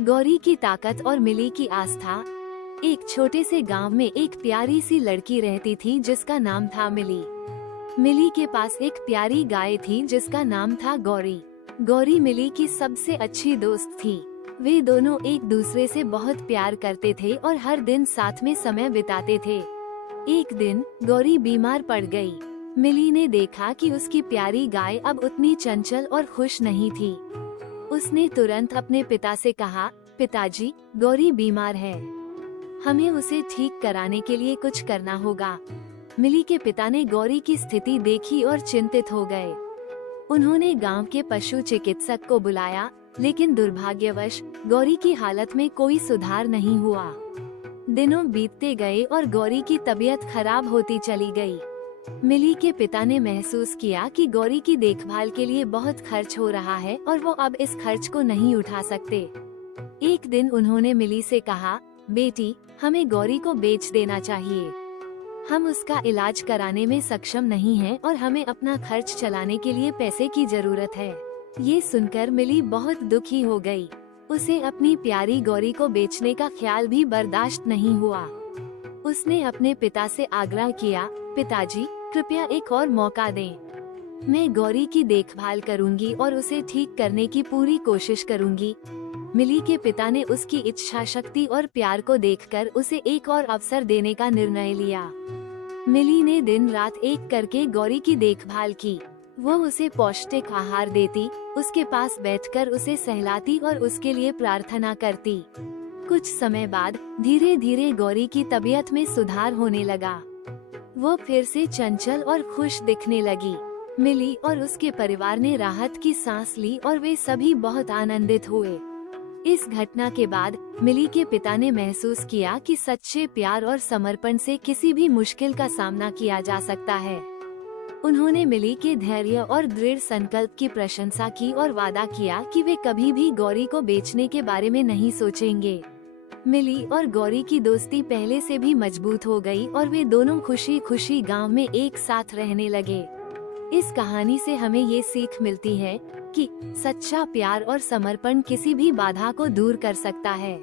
गौरी की ताकत और मिली की आस्था। एक छोटे से गांव में एक प्यारी सी लड़की रहती थी जिसका नाम था मिली। मिली के पास एक प्यारी गाय थी जिसका नाम था गौरी। गौरी मिली की सबसे अच्छी दोस्त थी। वे दोनों एक दूसरे से बहुत प्यार करते थे और हर दिन साथ में समय बिताते थे। एक दिन गौरी बीमार पड़ गई। मिली ने देखा कि उसकी प्यारी गाय अब उतनी चंचल और खुश नहीं थी। उसने तुरंत अपने पिता से कहा, पिताजी, गौरी बीमार है, हमें उसे ठीक कराने के लिए कुछ करना होगा। मिली के पिता ने गौरी की स्थिति देखी और चिंतित हो गए। उन्होंने गांव के पशु चिकित्सक को बुलाया, लेकिन दुर्भाग्यवश गौरी की हालत में कोई सुधार नहीं हुआ। दिनों बीतते गए और गौरी की तबीयत खराब होती चली गई। मिली के पिता ने महसूस किया कि गौरी की देखभाल के लिए बहुत खर्च हो रहा है और वो अब इस खर्च को नहीं उठा सकते। एक दिन उन्होंने मिली से कहा, बेटी, हमें गौरी को बेच देना चाहिए। हम उसका इलाज कराने में सक्षम नहीं हैं और हमें अपना खर्च चलाने के लिए पैसे की जरूरत है। ये सुनकर मिली बहुत दुखी हो गई। उसे अपनी प्यारी गौरी को बेचने का ख्याल भी बर्दाश्त नहीं हुआ। उसने अपने पिता से आग्रह किया, पिताजी, कृपया एक और मौका दें। मैं गौरी की देखभाल करूंगी और उसे ठीक करने की पूरी कोशिश करूंगी। मिली के पिता ने उसकी इच्छा शक्ति और प्यार को देखकर उसे एक और अवसर देने का निर्णय लिया। मिली ने दिन रात एक करके गौरी की देखभाल की। वो उसे पौष्टिक आहार देती, उसके पास बैठकर उसे सहलाती और उसके लिए प्रार्थना करती। कुछ समय बाद धीरे धीरे गौरी की तबीयत में सुधार होने लगा। वो फिर से चंचल और खुश दिखने लगी। मिली और उसके परिवार ने राहत की सांस ली और वे सभी बहुत आनंदित हुए। इस घटना के बाद मिली के पिता ने महसूस किया कि सच्चे प्यार और समर्पण से किसी भी मुश्किल का सामना किया जा सकता है। उन्होंने मिली के धैर्य और दृढ़ संकल्प की प्रशंसा की और वादा किया कि वे कभी भी गौरी को बेचने के बारे में नहीं सोचेंगे। मिली और गौरी की दोस्ती पहले से भी मजबूत हो गई और वे दोनों खुशी खुशी गांव में एक साथ रहने लगे। इस कहानी से हमें ये सीख मिलती है कि सच्चा प्यार और समर्पण किसी भी बाधा को दूर कर सकता है।